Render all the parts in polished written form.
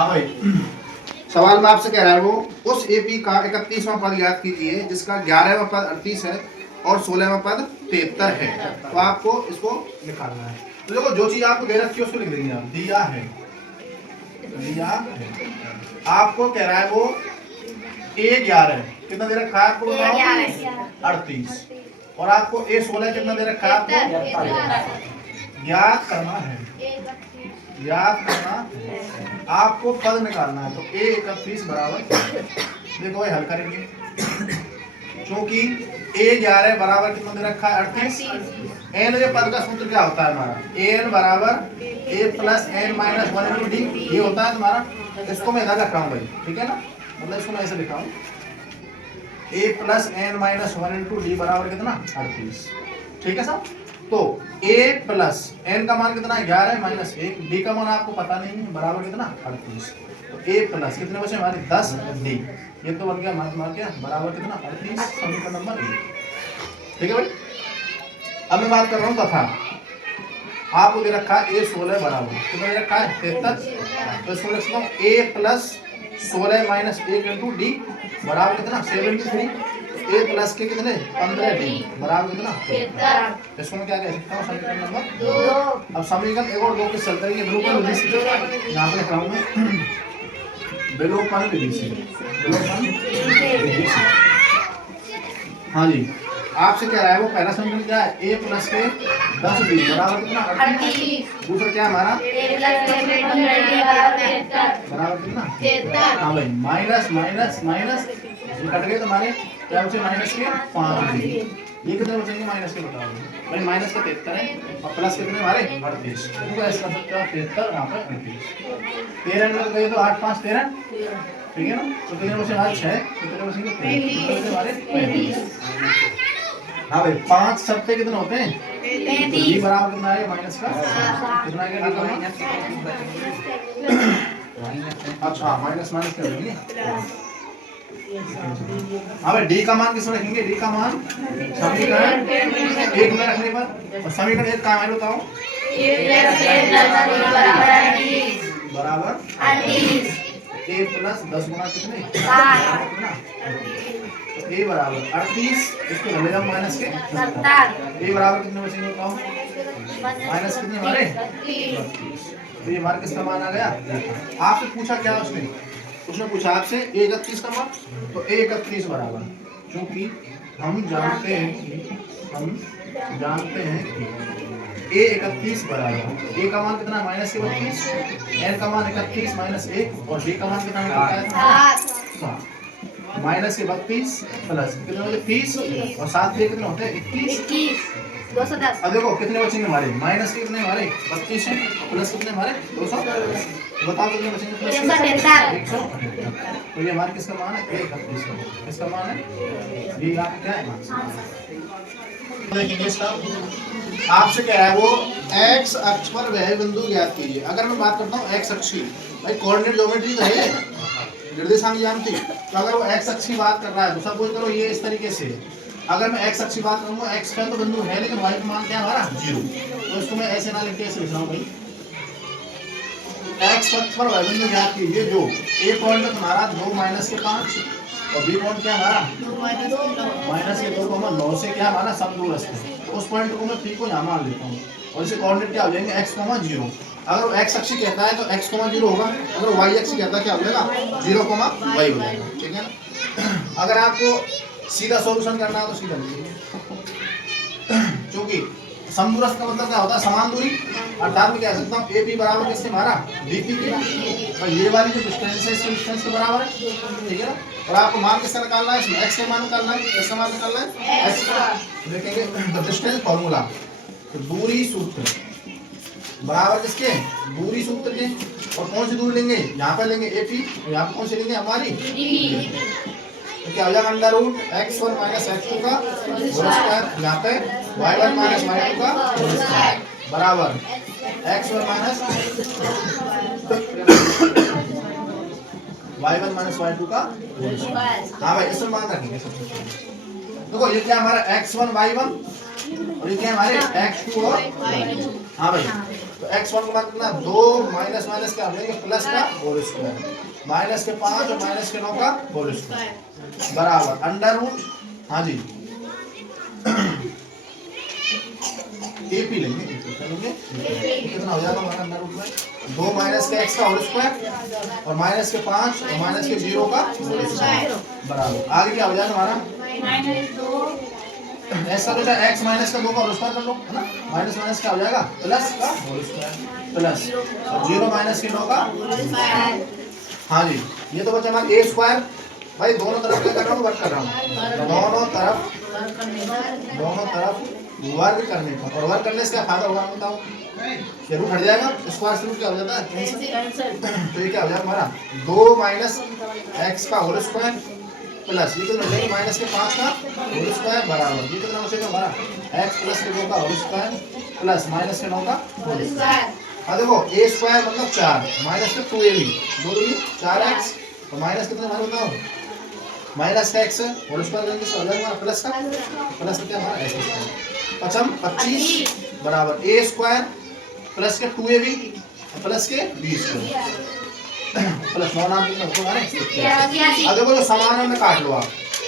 हाँ भाई, सवाल में आपसे कह रहा है वो उस एपी का 31वां पद याद कीजिए जिसका 11वां पद 38 है और 16वां पद 73 है। तो आपको इसको निकालना है। तो देखो जो चीज आपको दे रखी है उसको लिख देंगे आप। दिया है आपको कह रहा है वो A11 कितना दे रखा है आपको बताओ 38 और आपको A16 कितना दे रखा है आपको याद करना है आपको पद निकालना है। तो A31 बराबर देखो भाई हल करेंगे क्योंकि A11 बराबर कितना दे रखा है 38 n के पद का सूत्र क्या होता है हमारा an बराबर a plus n minus 1 into D ये होता है तुम्हारा। इसको मैं इधर रख रहा हूँ भाई, ठीक है ना, मतलब इसको मैं ऐसे लिखा हूँ a plus n minus 1 into D बराबर कितना 38, ठीक है साहब। तो a प्लस n का मान कितना है 11 माइनस 1 d का मान आपको पता नहीं है बराबर कितना 38। तो a प्लस कितने बचे हमारे 10 d ये तो बन गया मार क्या बराबर कितना 38 समीकरण नंबर 1, ठीक है भाई। अब मैं बात कर रहा हूँ तथा आपको दे रखा है A16 बराबर कितना दे रखा है 73। तो इसको लिख सकता हूँ a plus 16 minus 1 into D बराबर कितना 73। a प्लस के कितने 15 डी बराबर कितना 73। इसको मैं क्या कह सकता हूँ समीकरण नंबर 2। अब समीकरण 1 और 2 के चलते हैं विलोपन विधि से यहाँ पे लिख रहा हूँ मैं विलोपन विधि से। हाँ जी, आपसे क्या रहा है वो पहला समीकरण क्या है a प्लस के 10 डी बराबर कितना 38। दूसरा क्या हमारा बराबर कितना 73। हाँ भाई माइनस माइनस माइनस कट गए तुम्हारे क्या बचे माइनस के 5 डी ये कितने बचेंगे माइनस के बताओ भाई माइनस का 73 है और प्लस कितने हमारे 38 तो ऐसा कर सकते हो 73 यहाँ पर 38 13 में गए तो 8 5 13 ठीक है ना। तो कितने बचे हमारे 6 कितने बचेंगे 35 हमारे 35। हाँ भाई 5 सबसे कितने होते हैं 35 ये बराबर कितना है माइनस का कितना है अच्छा माइनस माइनस कर देंगे। हाँ भाई डी का मान किसमें रखेंगे डी का मान समीकरण 1 में रखने पर और समीकरण 1 का मान बताओ बराबर 38 a प्लस 10 गुना कितने 7 a बराबर 38 इसको ले जाओ माइनस के 70 a बराबर कितने बचेंगे बताओ माइनस कितने हमारे 32। तो ये हमारा किसका मान आ गया। आपसे पूछा क्या उसने पूछा आपसे A31 का मान। तो A31 बराबर क्योंकि हम जानते हैं कि A31 बराबर A का मान कितना माइनस के 32 n का मान 31 माइनस 1 और D का मान कितना निकलता है 7 माइनस के 32 प्लस कितने होते 30 और 7 के कितने होते हैं 21 210। अब देखो कितने बचेंगे हमारे माइनस के कितने हमारे 32 है प्लस कितने हमारे 200 बताओ कितने बचेंगे प्लस 178। तो ये हमारे किसका मान है 31 का किसका मान है ये आप क्या है देखेंगे इसका। आपसे कह रहा है वो x अक्ष पर वह बिंदु ज्ञात कीजिए। अगर मैं बात करता हूँ x अक्ष की भाई कोऑर्डिनेट ज्योमेट्री तो है निर्देशांक जानती। तो अगर वो x अक्ष की बात कर रहा है तो सपोज करो ये इस तरीके से अगर मैं x अक्ष की बात करूंगा x का तो बिंदु है लेकिन y का मान क्या है हमारा 0। तो इसको मैं ऐसे ना लिख के ऐसे लिख रहा हूँ भाई x अक्ष पर वह बिंदु ज्ञात कीजिए जो a पॉइंट है तुम्हारा 2 माइनस के 5 और b पॉइंट क्या हमारा माइनस के 2,9 से क्या हमारा समदूरस्थ है। तो उस पॉइंट को मैं p को यहाँ मान लेता हूँ और इसे कोऑर्डिनेट क्या हो जाएंगे x, 0। अगर वो x अक्ष कहता है तो x, 0 होगा। अगर y अक्ष कहता है क्या हो जाएगा 0, y हो जाएगा, ठीक है ना। अगर आपको सीधा सॉल्यूशन करना है तो सीधा लीजिए क्योंकि समदूरस्थ का मतलब क्या होता है समान दूरी अर्थात मैं कह सकता हूँ AP बराबर किससे हमारा BP के और ये वाली जो डिस्टेंस है इसके डिस्टेंस के बराबर है, ठीक है ना। और आपको मान किसका निकालना है इसमें x का मान निकालना है इसका मान निकालना है x का। देखेंगे द डिस्टेंस फार्मूला तो दूरी सूत्र बराबर किसके दूरी सूत्र के और कौन सी दूरी लेंगे यहाँ पर लेंगे AP और यहाँ पर कौन सी लेंगे हमारी तो क्या हो जाएगा under root x1 minus x2 का होल स्क्वायर यहाँ पे y1 माइनस y2 का होल स्क्वायर बराबर x1 minus y1 minus y2 का होल स्क्वायर। हाँ भाई इसमें मान रखेंगे सबसे पहले देखो ये क्या हमारा x1 y1 और ये क्या हमारे x2 और y2। हाँ भाई तो x1 को मान कितना 2 माइनस माइनस क्या लेंगे प्लस का होल स्क्वायर माइनस के 5 और माइनस के 9 का होल स्क्वायर बराबर अंडर रूट हाँ जी AP लेंगे कितना हो जाएगा हमारा अंडर रूट में 2 माइनस के x का होल स्क्वायर और माइनस के 5 और माइनस के 0 का होल स्क्वायर बराबर आगे क्या हो जाएगा हमारा x का बेटा x माइनस का 2 का होल स्क्वायर कर लो है ना माइनस माइनस क्या हो जाएगा प्लस का होल स्क्वायर प्लस और 0 माइनस के 9 का होल स्क्वायर हाँ जी ये तो बच्चा हमारा a स्क्वायर भाई दोनों तरफ क्या कर रहा हूँ वर्क कर रहा हूँ दोनों तरफ वर्ग करने का और वर्ग करने से क्या फायदा होगा बताओ ये रूट हट जाएगा स्क्वायर से रूट क्या हो जाता है तो ये क्या हो जाएगा हमारा 2 माइनस x का होल स्क्वायर प्लस ये कितना बचेगा माइनस के 5 का होल स्क्वायर बराबर ये कितना बचेगा हमारा x प्लस के 2 का होल स्क्वायर प्लस माइनस के 9 का होल स्क्वायर अब देखो a स्क्वायर मतलब 4 माइनस के 2ab 2 दूनी 4x और माइनस कितना हमारा बताओ माइनस का x होल स्क्वायर करेंगे तो हो जाएगा हमारा प्लस का क्या हमारा x स्क्वायर पचम 25 बराबर a स्क्वायर प्लस के 2ab प्लस के b स्क्वायर प्लस 9 नाम कितना होगा हमारे अब देखो जो समान है उन्हें काट लो आप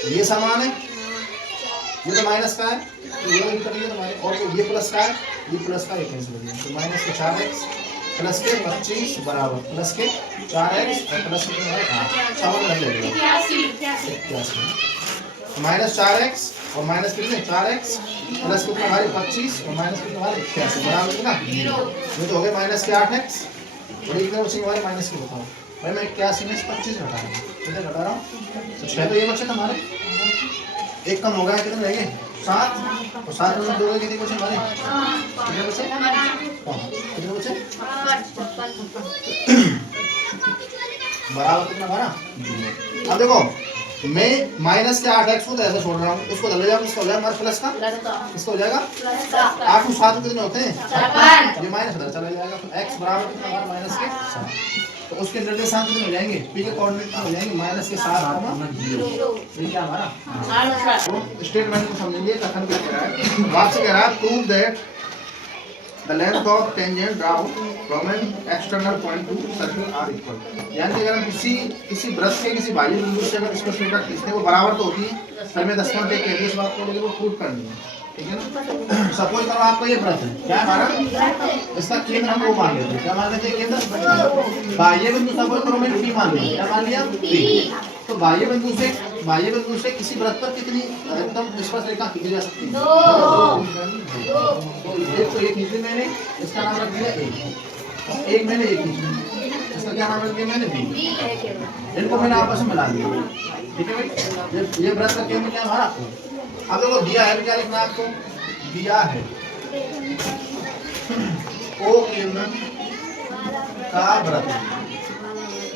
ये समान है ये तो माइनस का है तो ये भी करिए तो माइनस और ये प्लस का है ये प्लस का ये कैंसिल हो गया तो माइनस के 4x प्लस के 25 बराबर प्लस के 4x और प्लस के हमारे 8 समान लग जाएगा 81 माइनस 4x और माइनस कितने 4x प्लस कितना हमारे 25 और माइनस कितना हमारे 81 बराबर कितना ये तो हो गया माइनस के 8x और एक नंबर से हमारे माइनस के बताओ भाई मैं 81 में 25 घटा रहा हूँ कितने घटा रहा हूँ तो 6 तो ये बचे हमारे एक कम हो गया कितने रहेंगे 7 और 7 में 2 कितने बचे हमारे कितने बचे कितने बचे बराबर कितना हमारा अब देखो मैं माइनस के 8x को तो ऐसे छोड़ रहा हूँ उसको ले जाऊँ इसको हो जाएगा हमारे प्लस का इसको हो जाएगा 8 और 7 कितने होते हैं ये माइनस उधर चला जाएगा तो x बराबर कितना हमारा माइनस के 7 तो उसके निर्देशांक कितने हो जाएंगे p के कोऑर्डिनेट हो जाएंगे माइनस के 7 ये क्या हमारा तो स्टेटमेंट को समझेंगे कथन क्या कह रहा है वाक्य कह रहा है prove that the length of tangent drawn from an external point to circle are equal यानी कि अगर हम किसी वृत्त के किसी बाह्य बिंदु से अगर इसको रेखा खींचते हैं वो बराबर तो होती है फिर मैं 10 मिनट के इस बात को लेकर वो प्रूव करनी है ठीक है ना सपोज करो आपका ये वृत्त है क्या है हमारा इसका केंद्र हम वो मान लेते हैं क्या मान लेते हैं केंद्र बाह्य बिंदु सपोज करो मैं P मान लिया क्या मान लिया P तो बाह्य बिंदु से किसी वृत्त पर कितनी अधिकतम स्पर्श रेखा खींची जा सकती है तो एक खींची मैंने इसका नाम रख दिया एक मैंने एक खींची इसका क्या नाम रख दिया मैंने बी इनको मैंने आपस में मिला दिया ठीक है भाई ये वृत्त का केंद्र क्या हमारा अब देखो दिया है क्या लिखना आपको दिया है ओ केंद्र का वृत्त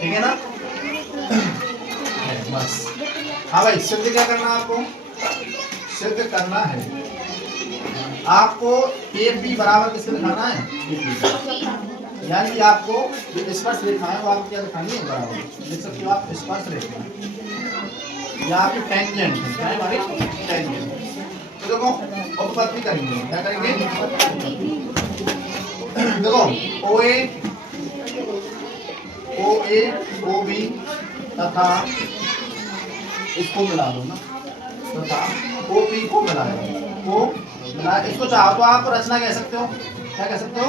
ठीक है ना बस हाँ भाई सिद्ध क्या करना है आपको सिद्ध करना है आपको ए बी बराबर किसके दिखाना है यानी कि आपको जो स्पर्श रेखा है वो आपको क्या दिखानी है बराबर लिख सकते हो आप स्पर्श रेखा या आपकी टेंजेंट है क्या है हमारी टेंजेंट तो देखो उपपत्ति करेंगे क्या करेंगे देखो ओ ए ओ बी तथा इसको मिला दो ना तथा ओ पी को मिला दो इसको चाहो तो आप रचना कह सकते हो क्या कह सकते हो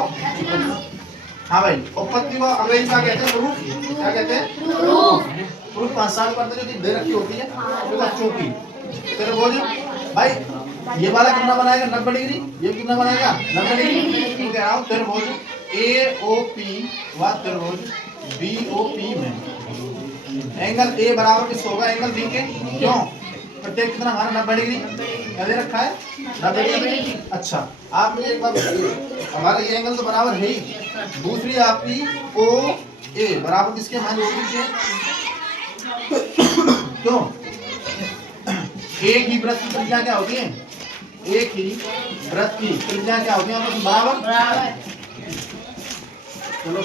हाँ भाई उपपत्ति को अंग्रेजी का कहते हैं प्रूफ क्या कहते हैं प्रूफ 5 साल पढ़ते जो दे रखी होती है तो बच्चों की फिर वो जो भाई ये वाला कितना बनाएगा 90 डिग्री ये कितना बनाएगा 90 डिग्री तो कह रहा हूँ त्रिभुज AOP व त्रिभुज BOP में एंगल A बराबर किसको होगा एंगल B के क्यों प्रत्येक कितना हमारा 90 डिग्री क्या दे रखा है 90 डिग्री अच्छा आप मुझे एक बात बताइए हमारा ये एंगल तो बराबर है ही दूसरी आपकी OA बराबर किसके मान लीजिए क्यों एक ही वृत्त की त्रिज्या क्या होती है एक ही वृत्त की त्रिज्या क्या होती है बराबर चलो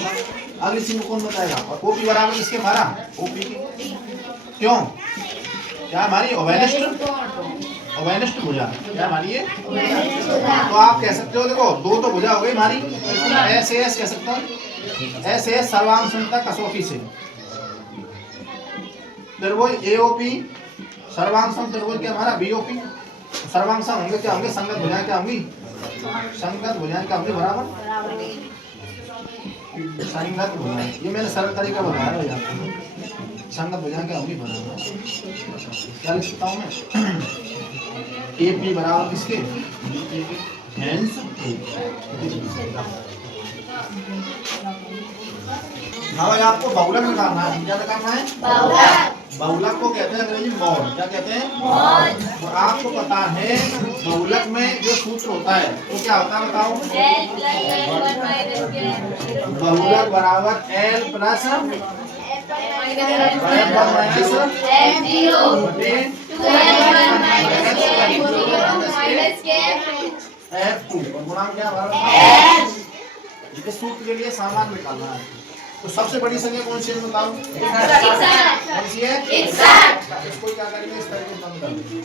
अगली चीज को कौन बताएगा और ओपी बराबर किसके हमारा ओपी क्यों क्या हमारी ओवेलिस्ट और वैनिष्ठ भुजा क्या हमारी है। तो आप कह सकते हो देखो दो तो भुजा हो गई हमारी, ऐसे एस कह सकता हूँ, ऐसे सर्वांग समता कसौटी से। त्रिभुज एओपी सर्वांग सम त्रिभुज क्या हमारा बीओपी। सर्वांग सम होंगे क्या होंगे, संगत भुजाएं क्या होंगी, संगत भुजाएं क्या होंगी बराबर संगत भुजाएं। ये मैंने सरल तरीका बताया भैया, संगत भुजाएं क्या होंगी बराबर। क्या लिख सकता हूँ मैं, एपी बराबर किसके, हेंस हाँ भाई आपको बहुलक निकालना है। क्या निकालना है, बहुलक को कहते हैं अंग्रेजी मॉड, क्या कहते हैं मॉड। और आपको पता है बहुलक में जो सूत्र होता है वो क्या होता है बताओ, बहुलक बराबर एल प्लस F2 और गुणांक क्या हमारा, सूत्र के लिए सामान निकालना है। तो सबसे बड़ी संख्या कौन सी है बताओ, कौन सी है, इसको क्या करेंगे इस तरह से बंद कर देंगे।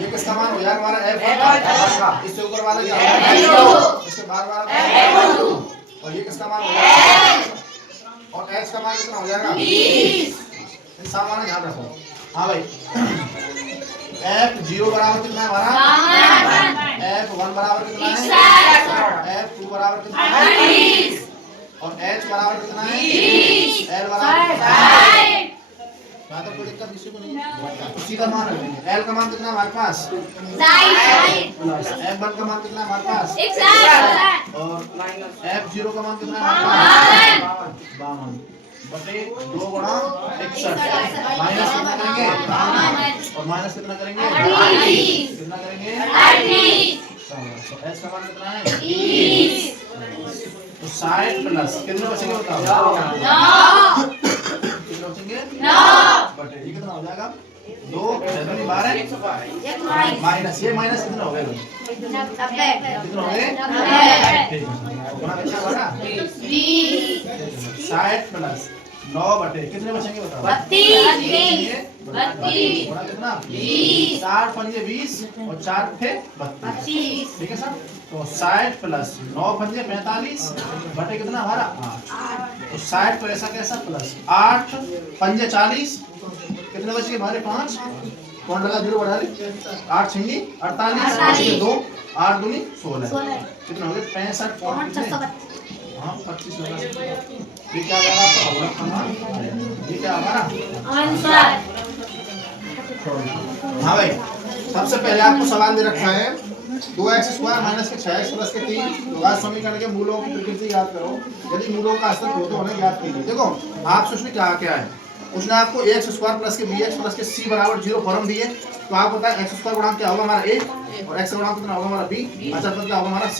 ये किसका मान हो जाएगा हमारा F1 का, इससे ऊपर वाला क्या होगा, इसके बार बार और ये किसका मान हो जाएगा, और H का मान कितना हो जाएगा 20। सामान ध्यान रखो। हाँ भाई F0 बराबर कितना है हमारा, F1 बराबर कितना है, F2 बराबर कितना है, और H बराबर कितना है, L बराबर तो कोई दिक्कत किसी को नहीं है, उसी का मान रखेंगे। L का मान कितना हमारे पास, F1 का मान कितना हमारे पास, और F0 का मान कितना हमारे पास 52 बटे 2 गुणा 61 माइनस कितना करेंगे, और माइनस कितना करेंगे, कितना करेंगे, तो एस का मान कितना है 20। तो 60 प्लस कितने बचेंगे बताओ, 9 कितने बचेंगे, 9 बटे ये कितना हो जाएगा 2 7 12 माइनस ये माइनस कितना हो गया, कितना हो गए 90 गुणा कितना होगा 20। 60 प्लस 9 बटे कितने बचेंगे बताओ 32 गुणा कितना 20, 60 पंजे 20 और 4 थे 32। ठीक है सर, तो 60 प्लस 9 पंजे 45 बटे कितना हमारा 8। तो 60 तो ऐसा कैसा प्लस 8 पंजे 40 कितने बच गए हमारे 5, कौन लगा 0 बढ़ा ले 8 छिंगी 48 2 8 दूनी 16 कितना हो गए 65 हाँ 25 लगा। ये क्या लगा आपका बहुलक का मान, ये क्या हमारा आंसर। हाँ भाई सबसे पहले आपको सवाल दे रखा है 2x² माइनस के 6x प्लस के 3 द्विघात समीकरण के मूलों की प्रकृति याद करो, यदि मूलों का अस्तित्व हो तो उन्हें ज्ञात कीजिए। देखो आपसे उसने क्या है, उसने आपको ax² प्लस के bx प्लस के c बराबर 0 फॉर्म दिए। तो आप बताएं x² गुणांक क्या होगा हमारा a और x गुणांक कितना होगा हमारा b, अच्छा क्या होगा हमारा c।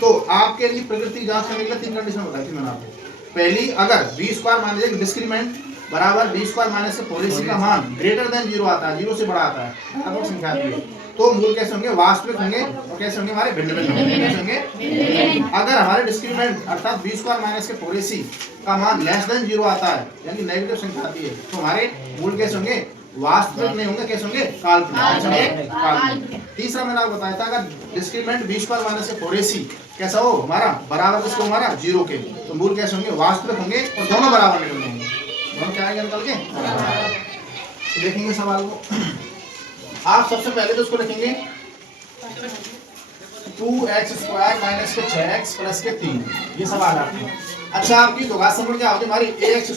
तो आपके लिए प्रकृति की जांच करने के लिए 3 कंडीशन बताई थी मैंने आपको। पहली, अगर b² मान लीजिए डिस्क्रीमेंट बराबर b² माइनस के 4ac का मान ग्रेटर देन 0 आता है, 0 से बड़ा आता है तब संख्या आती है, तो मूल कैसे होंगे वास्तविक होंगे और कैसे होंगे हमारे भिन्न भिन्न होंगे, कैसे होंगे। अगर हमारे डिस्क्रीमेंट अर्थात b² माइनस के 4ac का मान लेस देन 0 आता है यानी नेगेटिव संख्या आती है, तो हमारे मूल कैसे होंगे वास्तविक नहीं होंगे, कैसे होंगे काल्पनिक। तीसरा मैंने आपको बताया था अगर डिस्क्रीमेंट b² माइनस के 4ac कैसा हो हमारा बराबर किसको हमारा 0 के, तो मूल कैसे होंगे वास्तविक होंगे और दोनों बराबर निकल होंगे, दोनों क्या आएंगे निकल के। तो देखेंगे सवाल को, आप सबसे पहले तो उसको लिखेंगे 2x² माइनस के 6x प्लस के 3, ये सवाल आपका। अच्छा आपकी द्विघात समीकरण क्या होगी हमारी ax²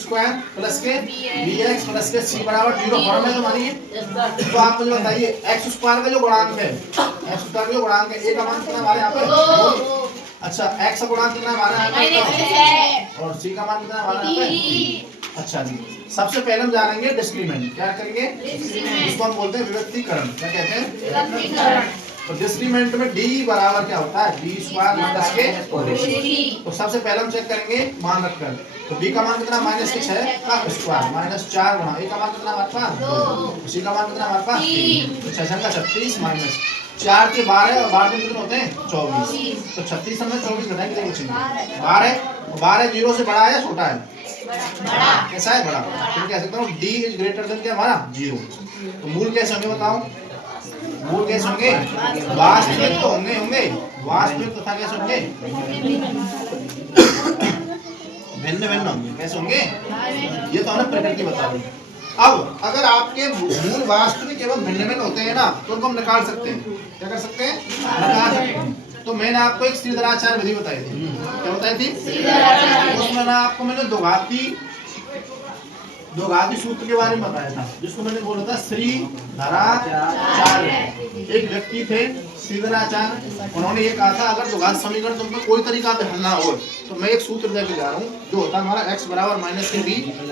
प्लस के bx प्लस के c बराबर 0 फॉर्म है हमारी। तो आप मुझे बताइए x² का जो गुणांक है, x² का जो गुणांक है a का मान कितना हमारे यहाँ पे, अच्छा x का गुणांक कितना हमारे यहाँ पे और c का मान कितना हमारे यहाँ पे। अच्छा जी सबसे पहले हम जानेंगे डिस्क्रीमेंट, क्या करेंगे इसको हम बोलते हैं विभक्तीकरण, क्या कहते हैं विभक्तीकरण। तो डिस्क्रीमेंट में d बराबर क्या होता है b² माइनस के 4ac। तो सबसे पहले हम चेक करेंगे मान रखकर, तो b का मान कितना माइनस के 6 का स्क्वायर माइनस 4 गुणा a का मान कितना हमारे पास 2, c का मान कितना हमारे पास 3, तो 6 का 36 माइनस 4 के 12 और 12 कितने होते हैं 24, तो 36 में 24 घटाएंगे कितने बचेंगे 12 0 से बड़ा है या छोटा है बड़ा, कैसा है बड़ा, तो कह सकता हूँ d इज ग्रेटर देन क्या हमारा 0। तो मूल कैसे होंगे बताओ मूल कैसे होंगे? वास्तविक तो होंगे होंगे वास्तविक तथा कैसे होंगे? भिन्न भिन्न होंगे। कैसे होंगे? ये तो हमने प्रकृति बता दी। अब अगर आपके मूल वास्तविक एवं भिन्न भिन्न होते हैं ना तो उनको हम निकाल सकते हैं। क्या कर सकते हैं? निकाल सकते हैं। तो मैंने आपको एक श्रीधराचार्य विधि बताई थी। क्या बताई थी? उसमें ना आपको मैंने दोघाती सूत्र के बारे में बताया था, जिसको मैंने बोला था श्रीधराचार्य। एक व्यक्ति थे श्रीधराचार्य, उन्होंने ये कहा था अगर दोघात समीकरण तुमको कोई तरीका से हल ना हो तो मैं एक सूत्र देके जा रहा हूँ जो होता है हमारा x बराबर माइनस के b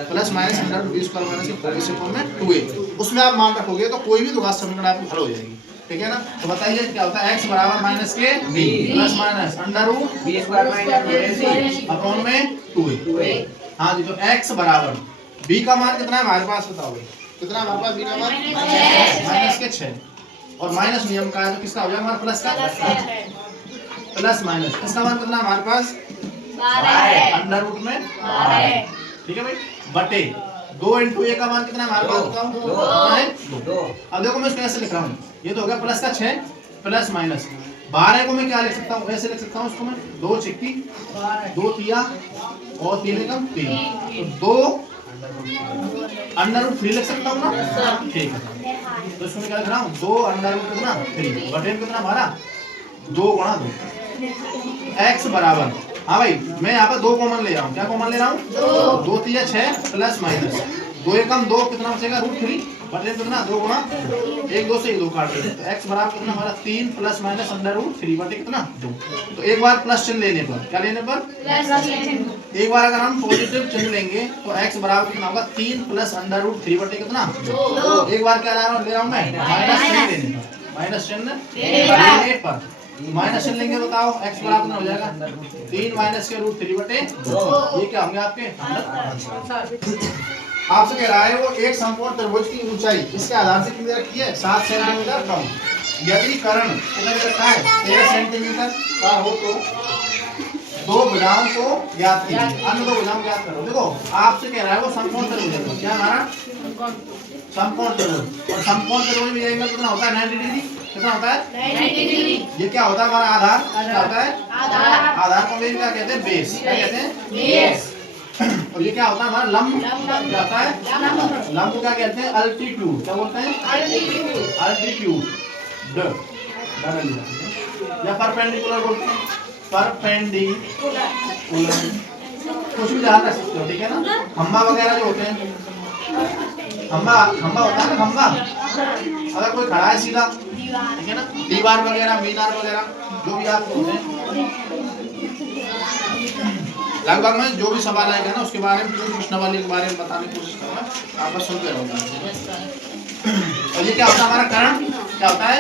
plus minus under root b square minus के फॉर्म में 2a। उसमें आप मान रखोगे तो कोई भी दोघात समीकरण आपकी हल हो जाएगी। ठीक है ना? तो बताइए क्या होता है? x बराबर माइनस के b plus minus under root b square minus upon में 2a। हाँ जी, तो x बराबर b का मान कितना है हमारे पास? बताओगे कितना हमारे पास b का मान? माइनस के 6 और माइनस नियम का है तो किसका हो जाएगा हमारा? प्लस का। प्लस माइनस इसका मान कितना हमारे पास? 12 अंडर रूट में 12। ठीक है भाई, बटे 2 into a का मान कितना है हमारे पास? बताओ 2। अब देखो मैं इसको ऐसे लिख रहा हूँ, ये तो हो गया प्लस का 6 प्लस माइनस 12 को मैं क्या लिख सकता हूँ? ऐसे लिख सकता हूँ इसको मैं 2 चिक्की 2 तिया और 3 एकम 3, तो 2 अंडर रूट 3 लिख सकता हूँ ना? ठीक है, तो इसको मैं क्या लिख रहा हूँ? 2 अंडर रूट कितना 3 बटे में कितना हमारा 2 गुणा 2 x बराबर। हाँ भाई, मैं यहाँ पर 2 कॉमन ले रहा हूँ। क्या कॉमन ले रहा हूँ? 2 तिया 6 प्लस माइनस 2 एकम 2 कितना बचेगा? रूट 3 बटे कितना 2 गुणा 1 2 से 2 काट देते हैं तो x बराबर कितना हमारा 3 प्लस माइनस अंडर रूट 3 बटे कितना 2। तो एक बार प्लस चिन्ह लेने पर क्या लेने पर? एक बार अगर हम पॉजिटिव चिन्ह लेंगे तो x बराबर कितना होगा? 3 प्लस अंडर रूट 3 बटे कितना 2। एक बार क्या ले रहा हूँ मैं? माइनस चिन्ह लेने पर। माइनस चिन्ह लेने पर माइनस चिन्ह लेंगे, बताओ x बराबर कितना हो जाएगा? 3 माइनस के रूट 3 बटे 2। ये क्या होंगे आपके? आपसे कह रहा है वो एक समकोण त्रिभुज की ऊंचाई इसके आधार से कितनी रखी है? 7 सेंटीमीटर कम। यदि कर्ण कितना रखा है? 13 सेंटीमीटर का हो तो दो भुजाओं को ज्ञात कीजिए। अन्य दो भुजाओं ज्ञात करो। देखो आपसे कह रहा है वो समकोण त्रिभुज है। क्या हमारा? समकोण त्रिभुज। और समकोण त्रिभुज में एंगल कितना होता है? 90 डिग्री। कितना होता है? 90 डिग्री। ये क्या होता है हमारा? आधार। क्या होता है? आधार को हम क्या कहते हैं? बेस। क्या कहते हैं? बेस। और ये क्या होता है हमारा? लंब। क्या होता है? लंब को क्या कहते हैं? अल्टीट्यूड। क्या बोलते हैं? अल्टीट्यूड या परपेंडिकुलर बोलते हैं। परपेंडिकुलर कुछ भी ध्यान रख सकते हो। ठीक है ना? खंबा वगैरह जो होते हैं, खंबा होता है ना, खंबा अगर कोई खड़ा है सीधा, ठीक है ना, दीवार वगैरह मीनार वगैरह जो भी आप होते हैं, लगभग मैं जो भी सवाल आएगा ना उसके बारे में कृष्ण वाले के बारे में बताने की कोशिश करूंगा, आप बस सुनते रहोगे। और ये क्या होता है हमारा? कर्ण। क्या होता है?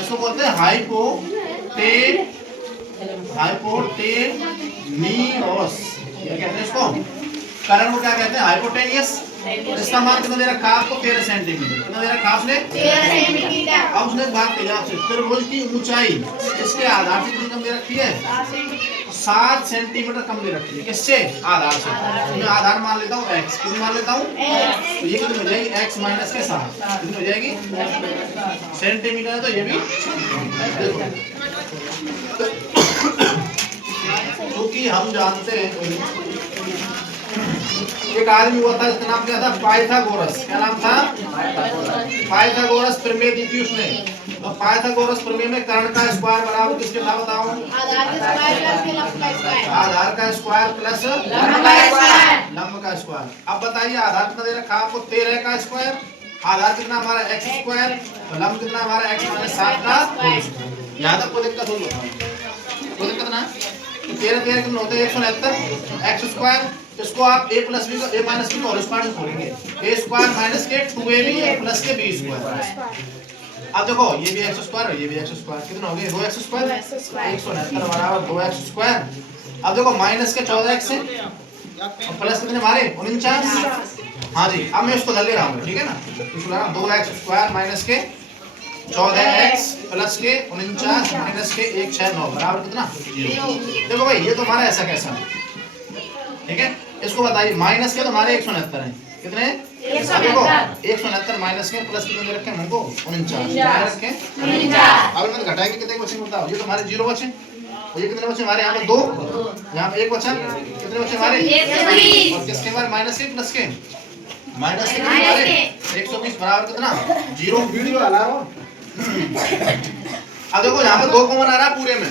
इसको बोलते हैं हाइपोटेनियस। क्या कहते हैं इसको? कर्ण को क्या कहते हैं? हाइपोटेनियस। इसका मान कितना दे रखा है आपको? 13 सेंटीमीटर। कितना दे रखा आपने? 13 सेंटीमीटर। अब उसने बात की आपसे त्रिभुज की ऊंचाई इसके आधार से कितनी कम दे रखी है? 7 सेंटीमीटर कम दे रखी है। किससे? आधार से। मैं आधार मान लेता हूँ x। कितनी मान लेता हूँ? तो ये कितनी हो जाएगी? x माइनस के 7 कितनी हो जाएगी? सेंटीमीटर है तो ये भी क्योंकि हम जानते हैं एक आदमी हुआ था जिसका नाम क्या था? पाइथागोरस। क्या नाम था? पाइथागोरस प्रमेय दी थी उसने। तो पाइथागोरस प्रमेय में कर्ण का स्क्वायर बराबर किसके था? बताओ। आधार का स्क्वायर प्लस लंब का स्क्वायर। अब बताइए आधार कितना दे रखा आपको? 13 का स्क्वायर। आधार कितना हमारा? x square. लंब कितना हमारा? x माइनस 7 का। यहाँ तक कोई दिक्कत हो? कोई दिक्कत ना? 13 कितना होता है? 169 x स्क्वायर। इसको आप a प्लस b को a माइनस b को होल स्क्वायर से जोड़ेंगे। a स्क्वायर माइनस के 2ab प्लस के b स्क्वायर। अब देखो ये भी x स्क्वायर और ये भी x स्क्वायर। कितना हो गया? 2x square. 169 बराबर 2x स्क्वायर। अब देखो माइनस के 14x है और प्लस कितने हमारे? 49। हाँ जी, अब मैं इसको धर ले रहा हूँ। ठीक है ना? इसको लगा 2x स्क्वायर माइनस के 14x प्लस के 49 माइनस के 169 बराबर कितना? 0। देखो भाई ये तो हमारा ऐसा कैसा है? ठीक है, इसको बताइए। माइनस के तो हमारे 169 है। कितने? देखो 169 माइनस के प्लस कितने रखे हैं हमको 49 रखे। अब मैंने घटाएंगे कितने बचे बताओ। ये तो हमारे 0 बचे और ये कितने बचे हमारे यहाँ पे 2, यहाँ पे 1 बचा। कितने बचे हमारे 120 और किसके बाद माइनस के प्लस के माइनस के हमारे 120 बराबर कितना 0। वीडियो आ रहा हो। अब देखो यहाँ पे 2 कॉमन आ रहा है पूरे में।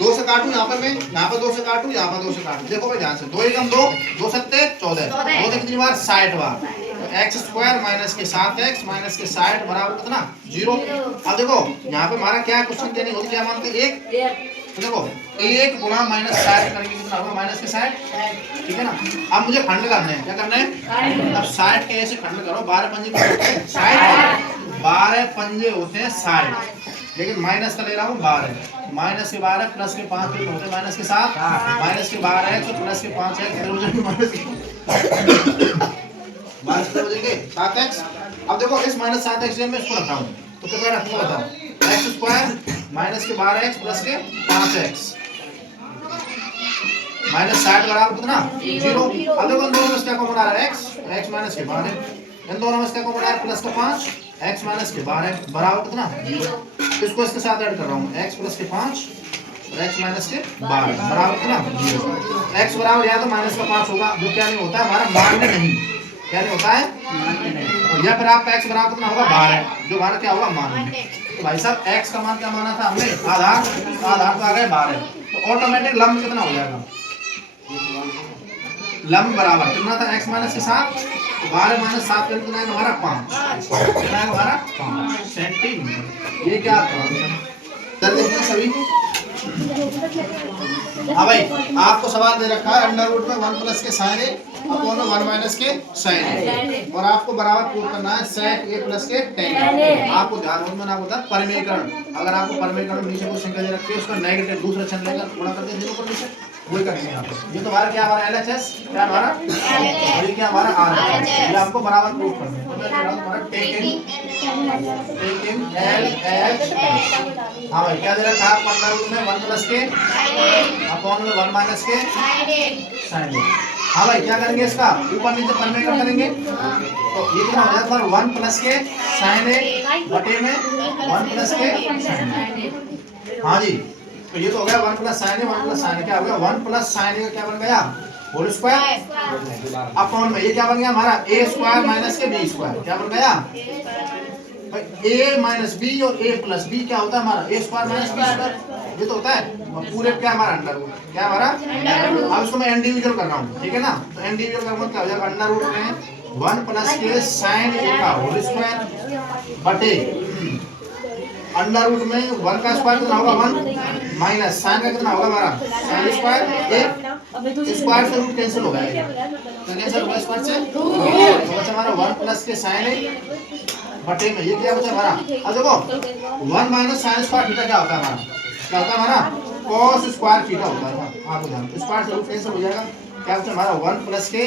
2 से काटूं यहाँ पे मैं, यहाँ पे 2 से काटूं, यहाँ पे 2 से काटूं। देखो भाई ध्यान से 2 एकम 2, 2 सत्ते 14, 2 से कितनी बार 60 बार। तो x स्क्वायर माइनस के 7x माइनस के 60 बराबर कितना 0। अब देखो यहाँ पे हमारा क्या क्वेश्चन क्या नहीं होती क्या मानते 1। तो देखो 1 गुणा माइनस 60 करेंगे कितना होगा माइनस के 60। ठीक है ना। अब मुझे खंड करना है, क्या करना है। अब 60 के ऐसे खंड करो, 12 पंजे होते हैं 60, 12 पंजे होते हैं 60, लेकिन माइनस का ले रहा हूँ 12। माइनस के 12 प्लस के 5 कितने होते हैं माइनस के 7, माइनस के 12 है तो प्लस के 5 है कितने हो जाएंगे माइनस कितने हो जाएंगे 7x। अब देखो इस माइनस 7x में इसको रखा हूँ तो कितना रखूंगा बताओ। x स्क्वायर माइनस के 12x प्लस के 5x माइनस 60 बराबर कितना 0। अब देखो इन दोनों में क्या कॉमन आ रहा है x माइनस के 12, इन दोनों में क्या कॉमन आ रहा है प्लस का 5, x माइनस के 12 बराबर कितना 0। इसको इसके साथ ऐड कर रहा हूँ x प्लस के 5 और x माइनस के 12 बराबर कितना 0। x बराबर या तो माइनस का 5 होगा जो क्या नहीं होता हमारा मान्य नहीं, क्या नहीं होता है। और या फिर आपका x बराबर कितना होगा 12 जो हमारा क्या होगा मान्य। तो भाई साहब x का मान क्या माना था हमने आधार, आधार तो आ गए 12, तो ऑटोमेटिक लंब कितना हो जाएगा। लंब बराबर कितना था x माइनस के 7, 12 माइनस 7 का कितना है हमारा 5, कितना है हमारा 5 सेंटीमीटर। ये क्या कर देखते हैं सभी। हाँ भाई आपको सवाल दे रखा है अंडर रूट में 1 प्लस के साइन ए अपॉन 1 माइनस के साइन ए, और आपको बराबर प्रूव करना है सेक ए प्लस के टेन ए। आपको ध्यान में ना होता परिमेयकरण, अगर आपको परिमेयकरण नीचे कोई संख्या दे रखी है उसका नेगेटिव दूसरा चिन्ह लेकर गुणा कर देंगे ऊपर नीचे वही करेंगे यहाँ पे। ये तो हमारा क्या हमारा LHS क्या हमारा और ये क्या हमारा RHS, ये आपको बराबर प्रूव करना है। तो मैं ले रहा हूँ हमारा टेकिंग LHS। हाँ भाई क्या दे रखा है अंडर रूट में 1 प्लस के अपॉन में 1 माइनस के साइन ए। हाँ भाई क्या करेंगे इसका ऊपर नीचे परिमेयकरण करेंगे तो ये कितना हो जाएगा 1 प्लस के साइन ए बटे में 1 प्लस के साइन ए। हाँ जी तो ये तो हो गया 1 प्लस साइन ए, 1 प्लस साइन ए क्या हो गया 1 प्लस साइन ए का क्या बन गया होल स्क्वायर अपॉन में ये क्या बन गया हमारा a स्क्वायर माइनस के b स्क्वायर क्या बन गया भाई a माइनस b और a प्लस b क्या होता है हमारा a square minus b square, ये तो होता है और पूरे क्या हमारा अंडर रूट क्या हमारा अंडर रूट। अब इसको मैं इंडिविजुअल कर रहा हूँ ठीक है ना। तो इंडिविजुअल करना क्या हो जाएगा अंडर रूट में 1 प्लस के साइन ए का होल स्क्वायर बटे अंडर रूट में 1 का स्क्वायर कितना होगा 1 माइनस साइन का कितना होगा हमारा साइन स्क्वायर ए स्क्वायर से रूट कैंसिल हो गया तो कैंसिल होगा स्क्वायर से तो बचा हमारा 1 प्लस के साइन ए बटे में ये क्या बचा हमारा। अब देखो 1 माइनस साइन स्क्वायर थीटा क्या होता है हमारा, क्या होता है हमारा cos स्क्वायर थीटा होता है। आपको ध्यान स्क्वायर से रूट कैंसिल हो जाएगा क्या बचा हमारा 1 प्लस के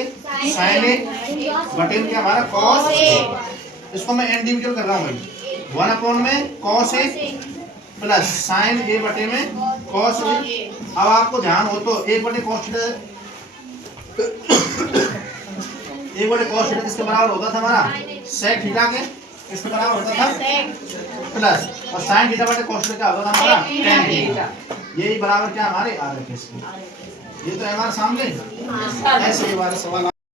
साइन ए बटे में क्या हमारा cos ए। इसको मैं इंडिविजुअल कर रहा हूँ भाई 1 अपॉन में cos ए प्लस साइन ए बटे में cos ए। अब आपको ध्यान हो तो 1 बटे cos थीटा 1 बटे cos थीटा किसके बराबर होता था हमारा sec थीटा के किसके बराबर होता था प्लस और sin थीटा बटे cos थीटा क्या होता था हमारा tan थीटा। यही बराबर क्या हमारे RHS के। ये तो है हमारे सामने ऐसे के बारे सवाल।